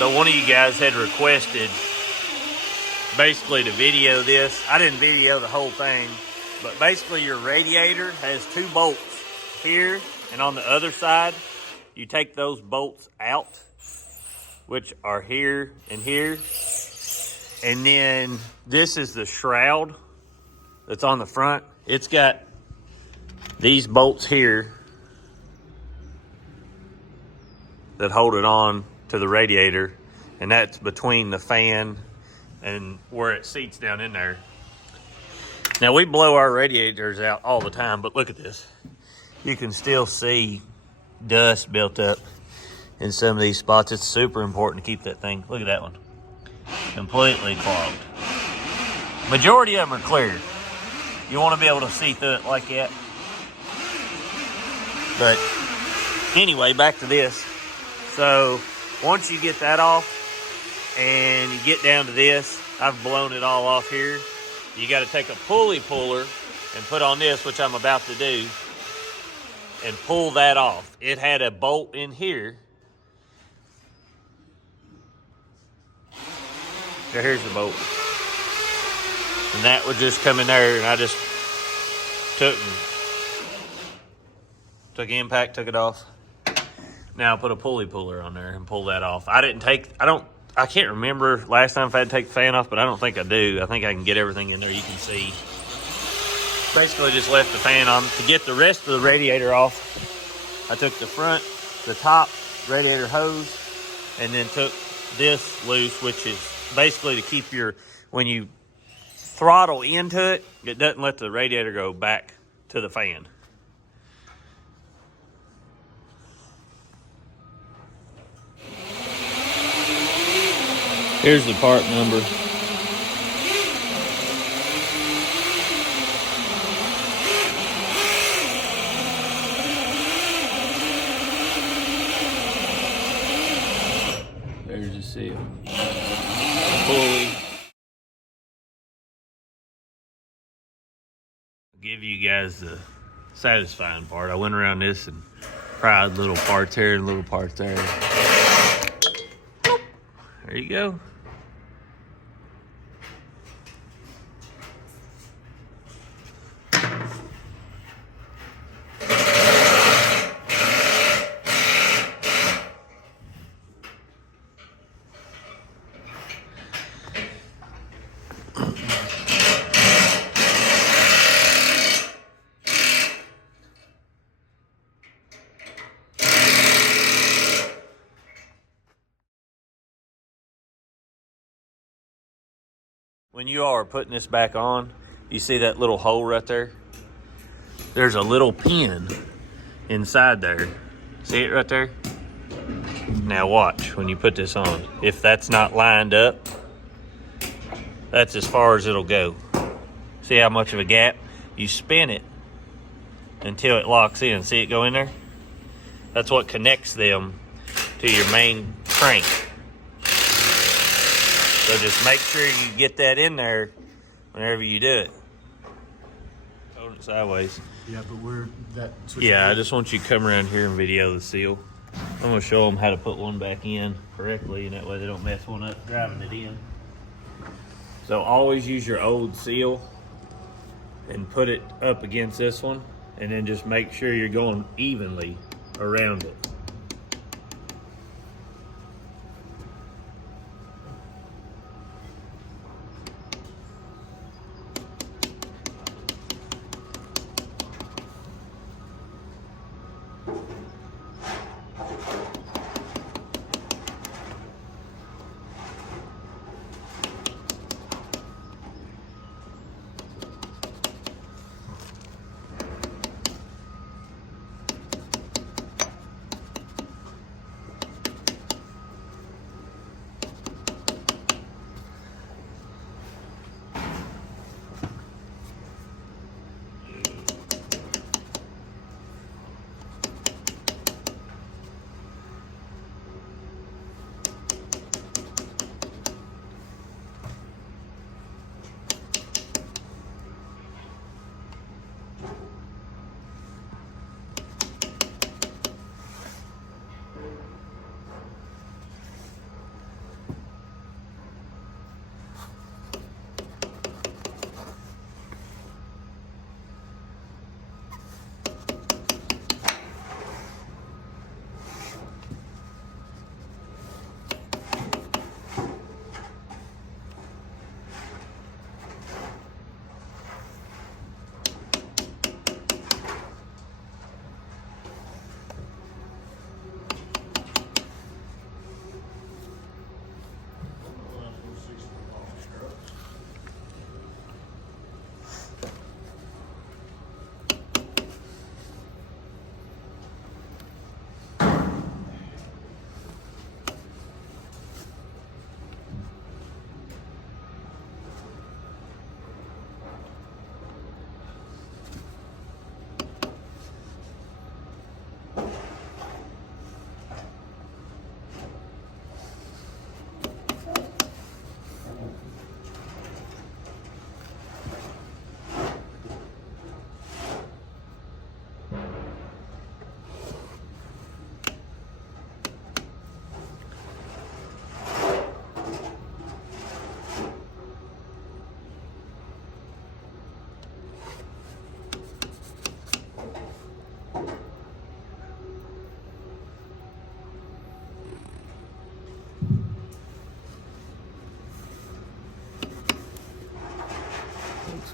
So one of you guys had requested basically to video this. I didn't video the whole thing, but basically your radiator has two bolts here, and on the other side, you take those bolts out, which are here and here. And then this is the shroud that's on the front. It's got these bolts here that hold it on to the radiator, and that's between the fan and where it seats down in there. Now we blow our radiators out all the time, but look at this. You can still see dust built up in some of these spots. It's super important to keep that thing. Look at that one. Completely clogged. Majority of them are clear. You want to be able to see through it like that. But anyway, back to this. So once you get that off and you get down to this, I've blown it all off here. You got to take a pulley puller and put on this, which I'm about to do, and pull that off. It had a bolt in here. Here's the bolt. And that would just come in there, and I just took impact, took it off. Now put a pulley puller on there and pull that off. I can't remember last time if I had to take the fan off, but I don't think I do. I think I can get everything in there. You can see. Basically just left the fan on. To get the rest of the radiator off, I took the top radiator hose, and then took this loose, which is basically to keep when you throttle into it, it doesn't let the radiator go back to the fan. Here's the part number. There's the seal. Pulley. I'll give you guys the satisfying part. I went around this and pried little parts here and little parts there. There you go. When you are putting this back on, you see that little hole right there? There's a little pin inside there. See it right there? Now watch when you put this on. If that's not lined up, that's as far as it'll go. See how much of a gap? You spin it until it locks in. See it go in there? That's what connects them to your main crank. So just make sure you get that in there whenever you do it. Hold it sideways. Yeah, but I just want you to come around here and video the seal. I'm going to show them how to put one back in correctly, and that way they don't mess one up driving it in. So always use your old seal and put it up against this one, and then just make sure you're going evenly around it.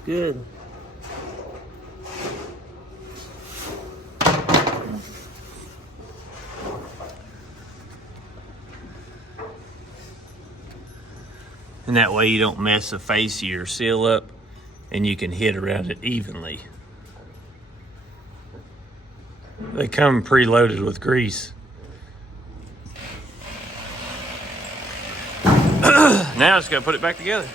good. And that way you don't mess the face of your seal up and you can hit around it evenly. They come preloaded with grease. Now just gotta put it back together.